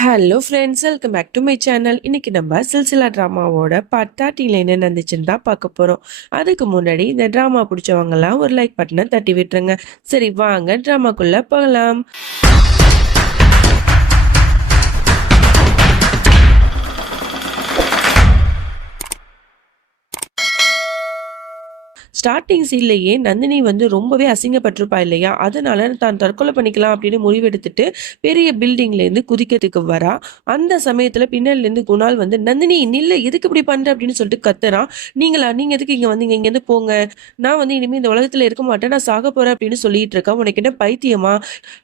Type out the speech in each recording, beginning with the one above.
Hello friends, welcome back to my channel. இன்னைக்கு நம்ம சில்சிலா ட்ராமாவோட part 30ல என்ன நடந்துச்சுன்னு தான் பார்க்க போறோம். அதுக்கு முன்னாடி இந்த ட்ராமா பிடிச்சவங்கலாம் ஒரு லைக் பட்டனை தட்டி விட்டுருங்க. சரி, வாங்க ட்ராமாக்குள்ள போகலாம். ஸ்டார்டிங் சீன்லயே நந்தினி வந்து ரொம்பவே அசிங்கப்பட்டிருப்பா இல்லையா? அதனால தான் தற்கொலை பண்ணிக்கலாம் அப்படின்னு முடிவெடுத்துட்டு பெரிய பில்டிங்ல இருந்து குதிக்கிறதுக்கு வரா. அந்த சமயத்துல பின்னாடில இருந்து குணால் வந்து, நந்தினி நில்லு, எதுக்கு இப்படி பண்ற அப்படின்னு சொல்லிட்டு கத்துறான். நீங்க எதுக்கு இங்க வந்தீங்க? இங்க இருந்து போங்க. நான் வந்து இனிமே இந்த உலகத்துல இருக்க மாட்டேன், நான் சாக போறேன் அப்படின்னு சொல்லிட்டு இருக்கேன். உனக்கு என்ன பைத்தியமா?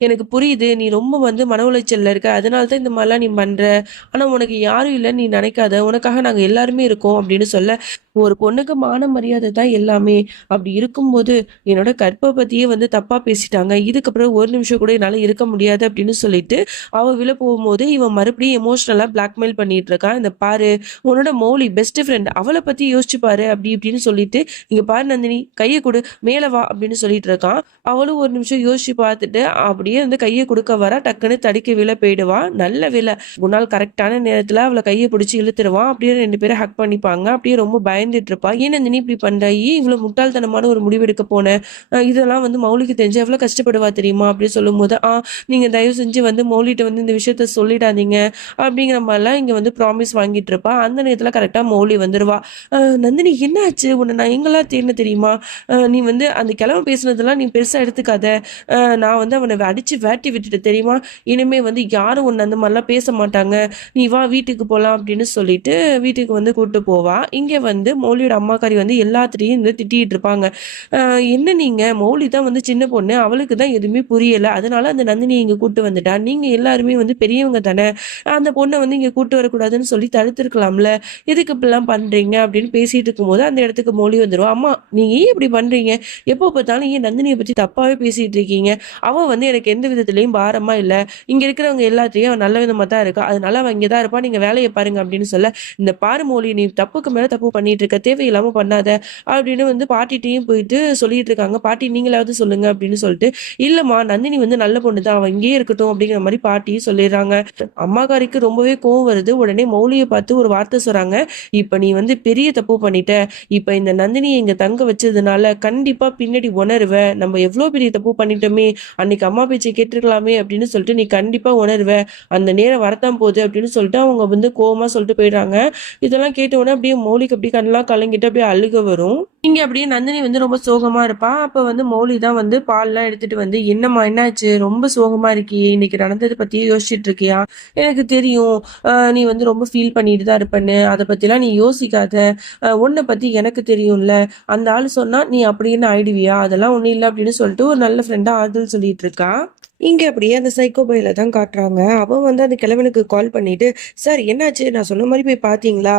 எனக்கு புரியுது, நீ ரொம்ப வந்து மன உளைச்சல்ல இருக்க, அதனால தான் இந்த மாதிரிலாம் நீ பண்ற. ஆனா உனக்கு யாரும் இல்லைன்னு நீ நினைக்காத, உனக்காக நாங்க எல்லாருமே இருக்கோம் அப்படின்னு சொல்ல, ஒரு பொண்ணுக்கு மான மரியாதை தான் எல்லாமே. அப்படி இருக்கும்போது என்னோட கற்பை பத்தியே வந்து தப்பா பேசிட்டாங்க. இதுக்கப்புறம் ஒரு நிமிஷம் கூட என்னால இருக்க முடியாது அப்படின்னு சொல்லிட்டு அவ விழ போகும்போது இவன் மறுபடியும் எமோஷனலா பிளாக்மெயில் பண்ணிட்டு இருக்கான். இந்த பாரு, உன்னோட மௌலி பெஸ்ட் ஃப்ரெண்ட், அவளை பத்தி யோசிச்சு பாரு அப்படி இப்படின்னு சொல்லிட்டு, இங்க பாரு நந்தினி, கையை கொடு, மேல வா அப்படின்னு சொல்லிட்டு இருக்கான். அவளும் ஒரு நிமிஷம் யோசிச்சு பார்த்துட்டு அப்படியே வந்து கையை கொடுக்க வரா. டக்குன்னு தடிக்க விழ போயிடுவா. நல்ல விழ குணால் கரெக்டான நேரத்துல அவளை கையை பிடிச்சி இழுத்துருவான். அப்படியே ரெண்டு பேரும் ஹக் பண்ணிப்பாங்க. அப்படியே ரொம்ப பயந்துட்டு இருப்பா. ஏன் நந்தினி இப்படி பண்ற? ஏன் இவ்வளவு முட்டாள்தனமான ஒரு முடிவெடுக்க போனேன்? இதெல்லாம் வந்து மௌலிக்கு தெரிஞ்சு எவ்வளவு கஷ்டப்படுவா தெரியுமா அப்படின்னு சொல்லும் போது, நீங்க தயவு செஞ்சு வந்து மௌலிட்ட வந்து இந்த விஷயத்த சொல்லிடாதீங்க அப்படிங்கிற மாதிரிலாம் இங்க வந்து ப்ராமிஸ் வாங்கிட்டு இருப்பா. அந்த நேரத்துல கரெக்டா மௌலி வந்துருவா. நந்தினி, என்ன ஆச்சு? உன்னை நான் எங்கெல்லாம் தேடின தெரியுமா? நீ வந்து அந்த கிழமை பேசுனதெல்லாம் நீ பெருசா எடுத்துக்காத. நான் வந்து அவனை அடிச்சு வேட்டி விட்டுட்டு தெரியுமா? இனிமே வந்து யாரும் உன்னை அந்த மாதிரிலாம் பேச மாட்டாங்க. நீ வா, வீட்டுக்கு போலாம் அப்படின்னு சொல்லிட்டு வீட்டுக்கு வந்து கூட்டு போவா. இங்க வந்து மௌலியோட அம்மாக்காரி வந்து எல்லாத்திட்டையும் வந்து திட்டிட்டு இருப்பாங்க. என்ன நீங்க, மௌலி தான் வந்து சின்ன பொண்ணு, அவளுக்கு தான் எதுவுமே புரியல, அதனால அந்த நந்தினி இங்க கூட்டு வந்துட்டா. நீங்க எல்லாருமே வந்து பெரியவங்க தானே, அந்த பொண்ணை வந்து இங்க கூட்டு வரக்கூடாதுன்னு சொல்லி தடுத்துருக்கலாம்ல, எதுக்கு இப்படிலாம் பண்றீங்க அப்படின்னு பேசிட்டு இருக்கும்போது அந்த இடத்துக்கு மௌலி வந்துருவா. அம்மா, நீங்க ஏன் இப்படி பண்றீங்க? எப்போ பார்த்தாலும் ஏன் நந்தினியை பத்தி தப்பாவே பேசிட்டு இருக்கீங்க? அவ வந்து எனக்கு எந்த விதத்திலையும் பாரமா இல்ல, இங்க இருக்கிறவங்க எல்லாத்தையும் அவன் நல்ல விதமா தான் இருக்கா, அதனால அவன் இங்கதான் இருப்பா, நீங்க வேலையை பாருங்க அப்படின்னு சொல்ல, இந்த பாரு மௌலி, நீ தப்புக்கு மேல தப்பு பண்ணிட்டு இருக்க, தேவையில்லாம பண்ணாத அப்படின்னு வந்து பாட்டிட்டையும் போயிட்டு சொல்லிட்டு இருக்காங்க. பாட்டி, நீங்களாவது சொல்லுங்க அப்படின்னு சொல்லிட்டு, இல்லம்மா, நந்தினி வந்து நல்ல பொண்ணு தான், அவன் இங்கேயே இருக்கட்டும் அப்படிங்கிற மாதிரி பாட்டி சொல்லிடுறாங்க. அம்மாக்காரிக்கு ரொம்பவே கோவம் வருது. உடனே மௌலியை பார்த்து ஒரு வார்த்தை சொல்றாங்க. இப்ப நீ வந்து பெரிய தப்பு பண்ணிட்ட, இப்ப இந்த நந்தினியை இங்க தங்க வச்சதுனால கண்டிப்பா பின்னாடி உணர்வ, நம்ம எவ்வளவு பெரிய தப்பு பண்ணிட்டோமே, அன்னைக்கு அம்மா பேச்சை கேட்டிருக்கலாமே அப்படின்னு சொல்லிட்டு நீ கண்டிப்பா உணர்வ, அந்த நேரம் வரத்தான் போகுது அப்படின்னு சொல்லிட்டு அவங்க வந்து கோவமா சொல்லிட்டு போயிடுறாங்க. இதெல்லாம் கேட்ட உடனே அப்படியே மௌலிக்கு அப்படியே கண்ணெல்லாம் கலங்கிட்டு அப்படியே அழுக வரும். இங்க அப்படியே நந்தினி வந்து ரொம்ப சோகமா இருப்பா. அப்ப வந்து மௌலி தான் வந்து பால்லாம் எடுத்துட்டு வந்து, என்னம்மா என்னாச்சு, ரொம்ப சோகமா இருக்கியே, இன்னைக்கு நடந்ததை பத்தியே யோசிச்சுட்டு இருக்கியா? எனக்கு தெரியும், நீ வந்து ரொம்ப ஃபீல் பண்ணிட்டு தான் இருப்பேன்னு, அதை பத்திலாம் நீ யோசிக்காத. உன்னை பத்தி எனக்கு தெரியும்ல, அந்த ஆள் சொன்னா நீ அப்படின்னு ஆயிடுவியா? அதெல்லாம் ஒண்ணும் இல்லை அப்படின்னு சொல்லிட்டு ஒரு நல்ல ஃப்ரெண்டா ஆறுதல் சொல்லிட்டு இருக்கா. இங்க அப்படியே அந்த சைக்கோ பையில தான் காட்டுறாங்க. அவன் வந்து அந்த கிழவனுக்கு கால் பண்ணிட்டு, சார் என்னாச்சு, நான் சொன்ன மாதிரி போய் பாத்தீங்களா?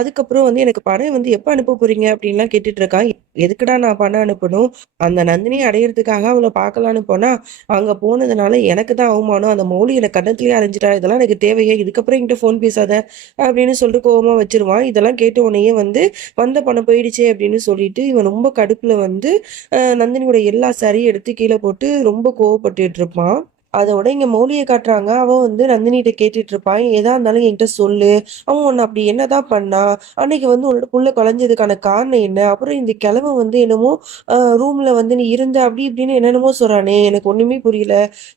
அதுக்கப்புறம் வந்து எனக்கு பணம் வந்து எப்ப அனுப்ப போறீங்க அப்படின்லாம் கேட்டுட்டு இருக்கான். எதுக்குடா நான் பணம் அனுப்பணும்? அந்த நந்தினியை அடையிறதுக்காக அவளை பார்க்கலான்னு போனா, அங்க போனதுனால எனக்கு தான் அவமானம். அந்த மௌலி எனக்கு கண்ணத்திலேயே அரைஞ்சிட்டா, இதெல்லாம் எனக்கு தேவையே, இதுக்கப்புறம் என்கிட்ட ஃபோன் பேசாத அப்படின்னு சொல்லிட்டு கோவமா வச்சிருவான். இதெல்லாம் கேட்ட உடனே வந்து, வந்த பணம் போயிடுச்சே அப்படின்னு சொல்லிட்டு இவன் ரொம்ப கடுப்புல வந்து நந்தினியோட எல்லா சாரியும் எடுத்து கீழே போட்டு ரொம்ப கோவப்பட்டுட்டு இருப்பான். அதோட இங்க மௌலியை காட்டுறாங்க. அவன் வந்து நந்தினிகிட்ட கேட்டுட்டு இருப்பான். எதா இருந்தாலும் என்கிட்ட சொல்லு. அவன் உன்னை அப்படி என்னதான் பண்ணா? அன்னைக்கு வந்து உன்னோட புள்ள குழஞ்சதுக்கான காரணம் என்ன? அப்புறம் இந்த கிழவன் வந்து என்னமோ ரூம்ல வந்து நீ இருந்த அப்படி இப்படின்னு என்னென்னமோ சொல்றானே, எனக்கு ஒண்ணுமே புரியல.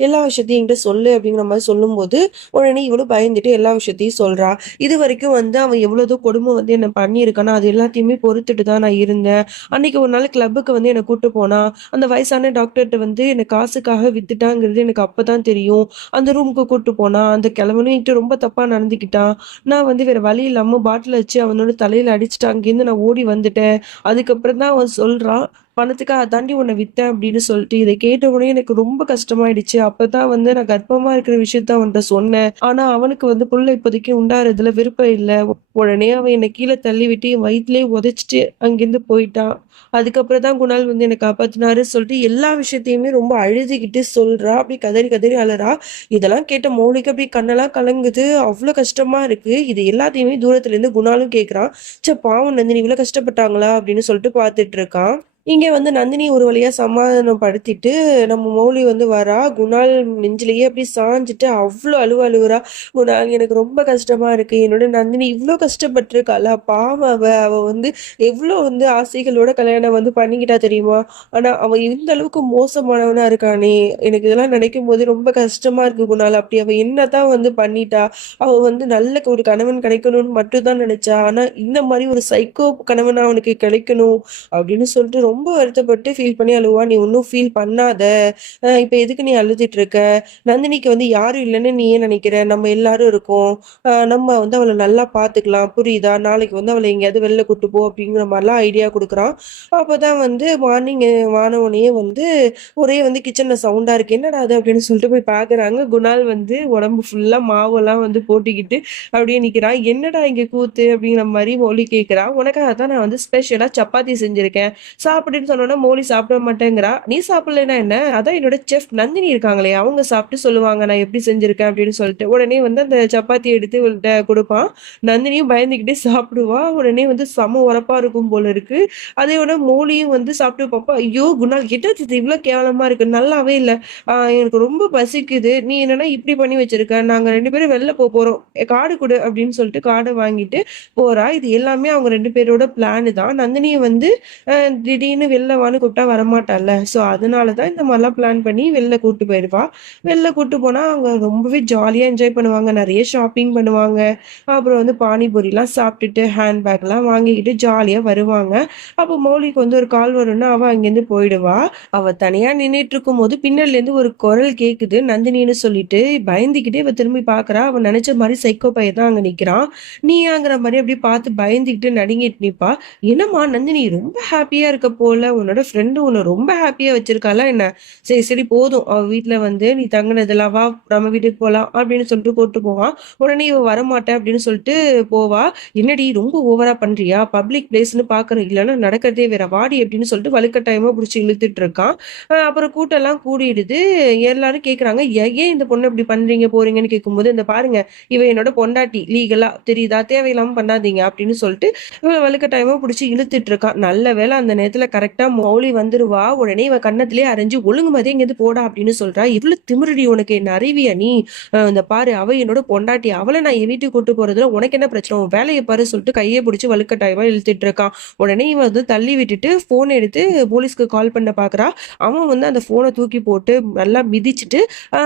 எல்லா விஷயத்தையும் என்கிட்ட சொல்லு அப்படிங்கிற மாதிரி சொல்லும்போது, உடனே இவளும் பயந்துட்டு எல்லா விஷயத்தையும் சொல்றா. இது வரைக்கும் வந்து அவன் எவ்வளவு கொடுமை வந்து என்ன பண்ணியிருக்கானா, அது எல்லாத்தையுமே பொறுத்துட்டு தான் நான் இருந்தேன். அன்னைக்கு ஒரு நாள் கிளப்புக்கு வந்து என்னை கூட்டு போனா, அந்த வயசான டாக்டர்கிட்ட வந்து என்னை காசுக்காக வித்துட்டாங்கிறது எனக்கு அப்பதான் தெரியும். அந்த ரூமுக்கு கூட்டு போனா, அந்த கிழவனும் என்கிட்ட ரொம்ப தப்பா நடந்துக்கிட்டான். நான் வந்து வேற வழி இல்லாம பாட்டில் வச்சு அவனோட தலையில அடிச்சுட்டு அங்கேருந்து நான் ஓடி வந்துட்டேன். அதுக்கப்புறம் தான் அவன் சொல்றான், பணத்துக்காக தாண்டி உன்னை வித்தேன் அப்படின்னு சொல்லிட்டு. இதை கேட்ட உடனே எனக்கு ரொம்ப கஷ்டமாயிடுச்சு. அப்பதான் வந்து நான் கர்ப்பமா இருக்கிற விஷயத்த அவன்கிட்ட சொன்னேன். ஆனா அவனுக்கு வந்து புள்ள இப்போதைக்கு உண்டாறதுல விருப்பம் இல்ல. உடனே அவன் என்னை கீழே தள்ளி விட்டு என் வயிற்றுலயே உதைச்சிட்டு அங்கிருந்து போயிட்டான். அதுக்கப்புறம் தான் குணால் வந்து என்னை காப்பாத்தினாரு சொல்லிட்டு எல்லா விஷயத்தையுமே ரொம்ப அழுதுகிட்டு சொல்றா. அப்படி கதறி கதறி அழறா. இதெல்லாம் கேட்ட மௌலிக்கு அப்படி கண்ணெல்லாம் கலங்குது. அவ்வளவு கஷ்டமா இருக்கு. இது எல்லாத்தையுமே தூரத்துல இருந்து குணாலும் கேக்குறான். பாவம் நந்தினி இவ்வளவு கஷ்டப்பட்டாங்களா அப்படின்னு சொல்லிட்டு பாத்துட்டு இருக்கான். இங்க வந்து நந்தினி ஒரு வழியா சமாதானப்படுத்திட்டு, நம்ம மௌலி வந்து வரா. குணால் நெஞ்சிலேயே அப்படியே சாஞ்சுட்டு அவ்ளோ அழுவுறா. "குணால் எனக்கு ரொம்ப கஷ்டமா இருக்கு. என்னோட நந்தினி இவ்ளோ கஷ்டப்பட்டுருக்காளா? பாவம் அவ. அவ வந்து எவ்ளோ வந்து ஆசைகளோட கல்யாணம் வந்து பண்ணிக்கிட்டா தெரியுமா? ஆனா அவன் இந்த அளவுக்கு மோசமானவனா இருக்கானே! எனக்கு இதெல்லாம் நினைக்கும்போது ரொம்ப கஷ்டமா இருக்கு குணால். அப்படி அவ என்னதான் வந்து பண்ணிட்டா? அவ வந்து நல்ல ஒரு கணவன் கிடைக்கணும்னு மட்டும் தான் நினைச்சா. ஆனா இந்த மாரி ஒரு சைக்கோ கணவனா அவனுக்கு கிடைக்கணும் அப்படின்னு சொல்லிட்டு ரொம்ப வருத்தப்பட்டு ஃபீல் பண்ணி அழுவா. "நீ ஒன்னும் ஃபீல் பண்ணாத. இப்ப எதுக்கு நீ அழுதுட்டு இருக்க? நந்தினிக்கு வந்து யாரும் இல்லன்னு நீ ஏன் நினைக்கிற? நம்ம எல்லாரும் இருக்கோம். நம்ம வந்து அவள நல்லா பார்த்துக்கலாம். புரியுதா? நாளைக்கு வந்து அவள எங்கேயாவது வெளில கூட்டு போ" அப்படிங்கிற மாரிலாம் ஐடியா குடுக்குறான். அப்பதான் வந்து மார்னிங் ஆனவுனயே வந்து ஒரே வந்து கிச்சன்ல சவுண்டா இருக்கு. "என்னடா அது?" அப்படின்னு சொல்லிட்டு போய் பார்க்குறாங்க. குணால் வந்து உடம்பு ஃபுல்லா மாவெல்லாம் வந்து போட்டுக்கிட்டு அப்படியே நிக்கிறான். "என்னடா இங்க கூத்து?" அப்படிங்கிற மாரி மௌலி கேட்கிறா. "உனக்காக தான் நான் வந்து ஸ்பெஷலா சப்பாத்தி செஞ்சிருக்கேன். சாப்பிடுன்னு சொன்னோனே மௌலி சாப்பிட மாட்டேங்கிறா. நீ சாப்பிடலைன்னா என்ன? அதான் என்னோட செஃப் நந்தினி இருக்காங்களே, அவங்க சாப்பிட்டு சொல்லுவாங்க நான் எப்படி செஞ்சிருக்கேன் அப்படின்னு சொல்லிட்டு." உடனே வந்து அந்த சப்பாத்தி எடுத்து இவள்ட்ட குடுப்பான். நந்தினியும் பயந்துகிட்டே சாப்பிடுவா. உடனே வந்து செம உரப்பா இருக்கும் போல இருக்கு. அதோட மௌலியும் வந்து சாப்பிட்டு பார்ப்பா. "ஐயோ! குணால் என்னது இது இவ்ளோ கேவலமா இருக்கு. நல்லாவே இல்ல. எனக்கு ரொம்ப பசிக்குது. நீ என்னன்னா இப்படி பண்ணி வச்சிருக்க. நாங்க 2 பேரும் வெளில போறோம். கார்டு குடு" அப்படின்னு சொல்லிட்டு கார்ட வாங்கிட்டு போறா. இது எல்லாமே அவங்க 2 பேரோட பிளானு தான். நந்தினிய வந்து அ திடீர்னு வெளில வான்னு கூப்பிட்டா வரமாட்டாள்ல. ஸோ அதனால தான் இந்த மாரிலாம் பிளான் பண்ணி வெளில கூட்டு போயிருப்பா. வெளில கூட்டு போனா அவங்க ரொம்பவே ஜாலியா என்ஜாய் பண்ணுவாங்க. நெறைய ஷாப்பிங் பண்ணுவாங்க. அப்புறம் வந்து பானிபூரிலாம் சாப்பிட்டுட்டு, ஹேண்ட் பேக்லாம் வாங்கிக்கிட்டு ஜாலியா வருவாங்க. அப்போ மௌலிக்கு வந்து ஒரு கால் வரும்னா, அவ அங்கேருந்து போயிடுவா. அவ தனியா நின்னுட்டுருக்கும்போது, பின்னாடிலேருந்து ஒரு குரல் கேக்குது, நந்தினின்னு சொல்லிட்டு. பயந்துகிட்டே இவ திரும்பி பார்க்குறா. அவ நெனச்ச மாரி சைக்கோ பையன் தான் அங்க நிக்கிறான். நீயாங்கிற மாரி அப்படியே பார்த்து பயந்துகிட்டு நடுங்கிட்டு நிப்பா. "என்னம்மா நந்தினி ரொம்ப ஹேப்பியா இருக்க போல. உன்னோட ஃப்ரெண்டு உன்ன ரொம்ப ஹேப்பியா வச்சிருக்காளா என்ன? சரி, சரி போதும். அவ வீட்ல வந்து நீ தங்குனதெல்லாம் வா நம்ம வீட்டுக்கு போலாம்" அப்படின்னு சொல்லிட்டு கூட்டு போவான். உடனே இவ வரமாட்டேன் அப்படின்னு சொல்லிட்டு போவா. "என்னடி ரொம்ப ஓவரா பண்றியா? பப்ளிக் பிளேஸ்ன்னு பார்க்குறேன். இல்லன்னா நடக்கிறதே வேற. வாடி" அப்படின்னு சொல்லிட்டு வலுக்கட்டாயமா புடிச்சு இழுத்துட்டு இருக்கான். அப்புறம் கூட்டம்லாம் கூடிடுது. எல்லாரும் கேட்குறாங்க, ஏன் இந்த பொண்ண இப்படி பண்றீங்க, போறீங்கன்னு கேட்கும்போது, "இந்த பாருங்க, இவ என்னோட பொண்டாட்டி. லீகலா தெரியுதா? தேவையில்லாம பண்ணாதீங்க" அப்படின்னு சொல்லிட்டு இவள வலுக்கட்டாயமா புடிச்சு இழுத்துட்டு இருக்கான். நல்ல வேளை அந்த நேரத்துல கரெக்ட்டா மௌலி வந்துருவா. உடனே இவ கன்னத்திலேயே அரைஞ்சு, "ஒழுங்கு மரியாதையா இங்கேருந்து போடா" அப்படின்னு சொல்றா. "இவ்ளோ திமிருடி உனக்கு, என்ன அறிவியா நீ? இந்த பாரு, அவ என்னோட பொண்டாட்டி. அவள நான் என் வீட்டுக்கு கூட்டு போறதுல உனக்கு என்ன பிரச்சனை? உன் வேலைய பாரு" சொல்லிட்டு கைய புடிச்சு வலுக்கட்டாயமா இழுத்துட்டு இருக்கான். உடனே இவ வந்து தள்ளி விட்டுட்டு ஃபோன் எடுத்து போலீஸ்க்கு கால் பண்ண பாக்குறா. அவன் வந்து அந்த ஃபோன தூக்கி போட்டு நல்லா மிதிச்சுட்டு,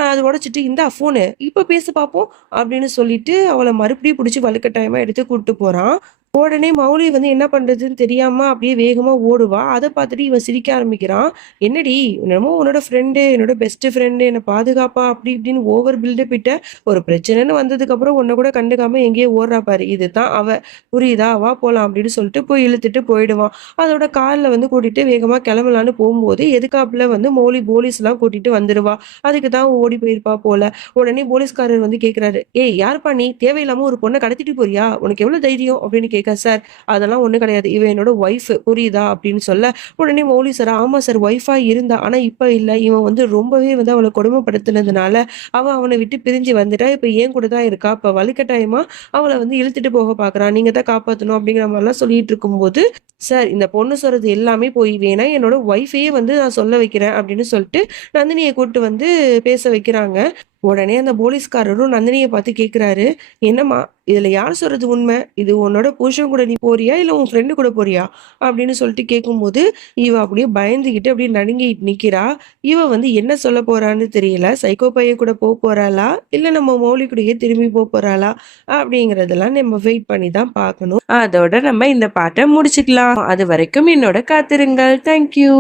அத உடைச்சுட்டு, "இந்தா ஃபோனு. இப்ப பேசு பாப்போம்" அப்படின்னு சொல்லிட்டு அவள மறுபடியும் புடிச்சு வலுக்கட்டாயமா எடுத்து கூட்டு போறான். உடனே மௌலி வந்து என்ன பண்றதுன்னு தெரியாம அப்படியே வேகமா ஓடுவா. அத பார்த்துட்டு இவன் சிரிக்க ஆரம்பிக்கிறான். "என்னடி என்னமோ உன்னோட ஃப்ரெண்டு, என்னோட பெஸ்ட் ஃப்ரெண்டு என்ன பாதுகாப்பா அப்படி இப்படின்னு ஓவர் பில்டப் இட்ட. ஒரு பிரச்சனைன்னு வந்ததுக்கப்புறம் உன்ன கூட கண்டுக்காம எங்கேயோ ஓடுறா பாரு. இதுதான் அவ. புரியுதா? வா போலாம்" அப்படின்னு சொல்லிட்டு போய் இழுத்துட்டு போயிடுவான். அதோட கார்ல வந்து கூட்டிட்டு வேகமா கிளம்பலான்னு போம்போது, எதுக்காப்புல வந்து மௌலி போலீஸ்லாம் கூட்டிட்டு வந்துருவா. அதுக்கு தான் ஓடி போயிருப்பா போல. உடனே போலீஸ்காரர் வந்து கேட்கிறாரு, "ஏய் யாருப்பா நீ? தேவையில்லாம ஒரு பொண்ண கடத்திட்டு போறியா? உனக்கு எவ்வளவு தைரியம்?" அப்படின்னு கேட்க, "சார் அதெல்லாம் ஒண்ணும் கிடையாது. இவ என்னோட ஒய்ஃப் புரியுதா?" அப்படின்னு சொல்ல, உடனே மௌலி சார், "ஆமா சார் ஒய்ஃபா இருந்தா. ஆனா இப்ப இல்ல. இவன் வந்து ரொம்பவே வந்து அவள கொடுமைப்படுத்தினதுனால, அவ அவன விட்டு பிரிஞ்சு வந்துட்டா. இப்ப என் கூட தான் இருக்கா. இப்ப வலுக்கட்டாயமா அவள வந்து இழுத்துட்டு போக பார்க்குறான். நீங்க தான் காப்பாத்தணும்." அப்படிங்கிற மாரிலாம் சொல்லிட்டு இருக்கும்போது, "சார் இந்த பொண்ணு சொல்றது எல்லாமே பொய். வேணா என்னோட ஒய்ஃபையே வந்து நான் சொல்ல வைக்கிறேன்" அப்படின்னு சொல்லிட்டு நந்தினிய கூட்டு வந்து பேச வைக்கிறாங்க. உடனே அந்த போலீஸ்காரரும் நந்தினிய பார்த்து கேட்கிறாரு, "என்னம்மா இதுல யார் சொல்றது உண்மை? இது உன்னோட புருஷன் கூட நீ போறியா? இல்ல உன் ஃப்ரெண்டு கூட போறியா?" அப்படின்னு சொல்லிட்டு கேட்கும்போது, இவ அப்படியே பயந்துகிட்டு அப்படியே நடுங்கிட்டு நிக்கிறா. இவ வந்து என்ன சொல்ல போறான்னு தெரியல. சைக்கோ பையன் கூட போறாளா? இல்ல நம்ம மௌலி கூடயே திரும்பி போறாளா? அப்படிங்கிறதெல்லாம் நம்ம வெயிட் பண்ணி தான் பார்க்கணும். அதோட நம்ம இந்த பாட்ட முடிச்சுக்கலாம். அது வரைக்கும் என்னோட காத்திருங்கள். Thank you.